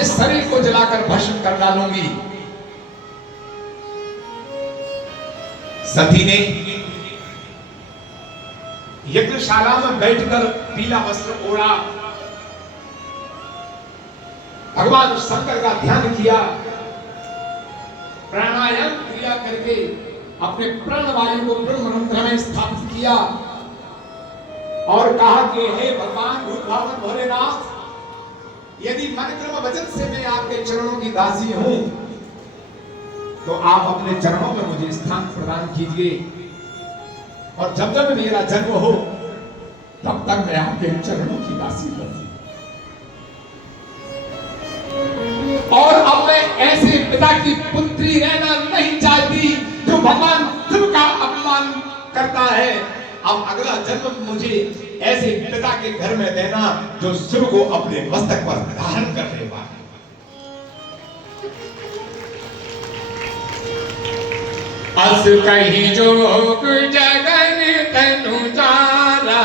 अपने शरीर को जलाकर भस्म कर डालूंगी। सती ने यज्ञशाला में बैठकर पीला वस्त्र ओढ़ा, भगवान शंकर का ध्यान किया, प्राणायाम क्रिया करके अपने प्राणवायु को ब्रह्म रंध्र में स्थापित किया और कहा कि हे भगवान भूतभावन भोलेनाथ, यदि मन क्रम वचन से मैं आपके चरणों की दासी हूं तो आप अपने चरणों में मुझे स्थान प्रदान कीजिए, और जब जब मेरा जन्म हो तब तक मैं आपके चरणों की दासी बनूं। और अब मैं ऐसे पिता की पुत्री रहना नहीं चाहती जो भगवान शिव का अपमान करता है। अब अगला जन्म मुझे ऐसे पिता के घर में देना जो शिव को अपने मस्तक पर धारण करने वाला। अस कहीं जोग जगन तनु जारा,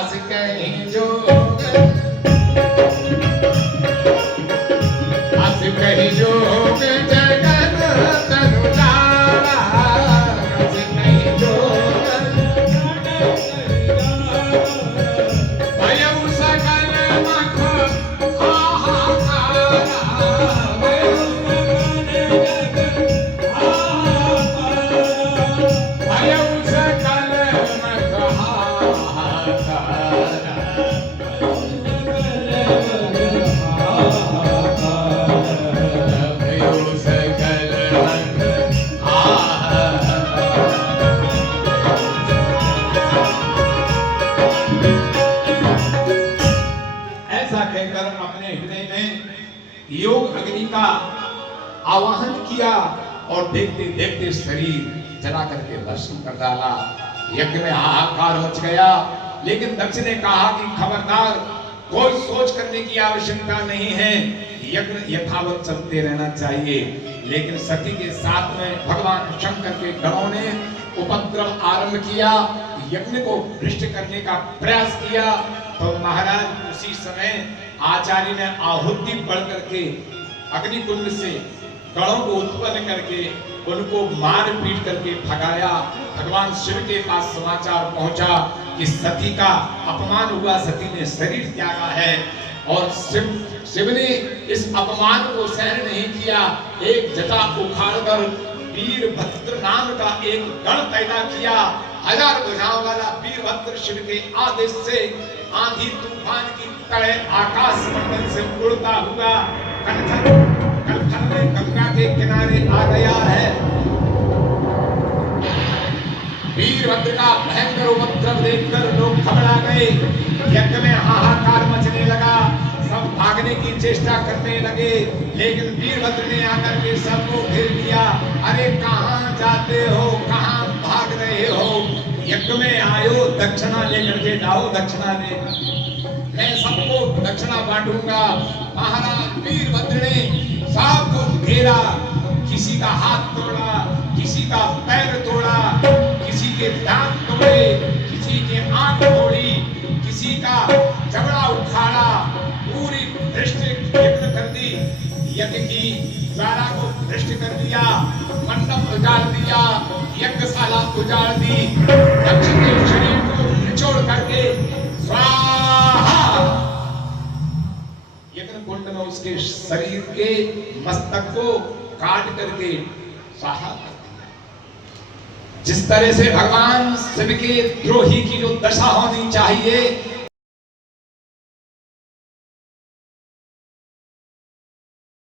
अस कहीं जोग, अस कहीं जोग जगन तनु जारा, अस कहीं जोग भयउ सकल मख हाहाकारा, योग अग्नि का आवाहन किया और देखते देखते शरीर जला करके भस्म कर डाला। यज्ञ में हाहाकार मच गया, लेकिन दक्ष ने कहा कि खबरदार, कोई सोच करने की आवश्यकता नहीं है, यज्ञ यथावत चलते रहना चाहिए। लेकिन सती के साथ में भगवान शंकर के गणों ने उपद्रव आरंभ किया, यज्ञ को भ्रष्ट करने का प्रयास किया। तो महाराज उसी समय आचार्य ने आहुति बढ़ करके अग्निकुंड से गणों को उत्पन्न करके उनको मार पीट करके भगाया। भगवान शिव के पास समाचार पहुंचा कि सती का अपमान हुआ, सती ने शरीर त्यागा है, और शिव ने इस अपमान को सहन नहीं किया। एक जटा उखाड़कर वीरभद्र नाम का एक गण पैदा किया। 1000 भुजाओं वाला वीरभद्र शिव के आदेश से आंधी तूफान की तरह आकाश मंडल से उड़ता हुआ कलखल में गंगा के किनारे आ गया है। वीरभद्र का भयंकर उपद्रव देखकर लोग घबरा गए, यज्ञ में हाहाकार मचने लगा, सब भागने की चेष्टा करने लगे। लेकिन वीरभद्र ने आकर के सबको घेर लिया। अरे कहां जाते हो, कहां भाग रहे हो? यज्ञ में आयो, दक्षिणा लेकर के जाओ, दक्षिणा ले, मैं सबको दक्षिणा बांटूंगा। महाराज वीरभद्र ने सबको घेरा, किसी का हाथ तोड़ा, किसी का पैर तोड़ा, किसी के दांत तोड़े, किसी के आंख तोड़ी, किसी का जबड़ा उखाड़ा, पूरी भ्रष्ट यज्ञ कर दी, यज्ञ की द्वारा को भ्रष्ट कर दिया, मंडप उजाड़ दिया, यज्ञशाला उजाड़ दी, दक्ष के शरीर को निचोड़ करके स्वाहा यज्ञ कुंड में उसके शरीर के मस्तक को काट करके स्वाहा कर दिया। जिस तरह से भगवान शिव के द्रोही की जो दशा होनी चाहिए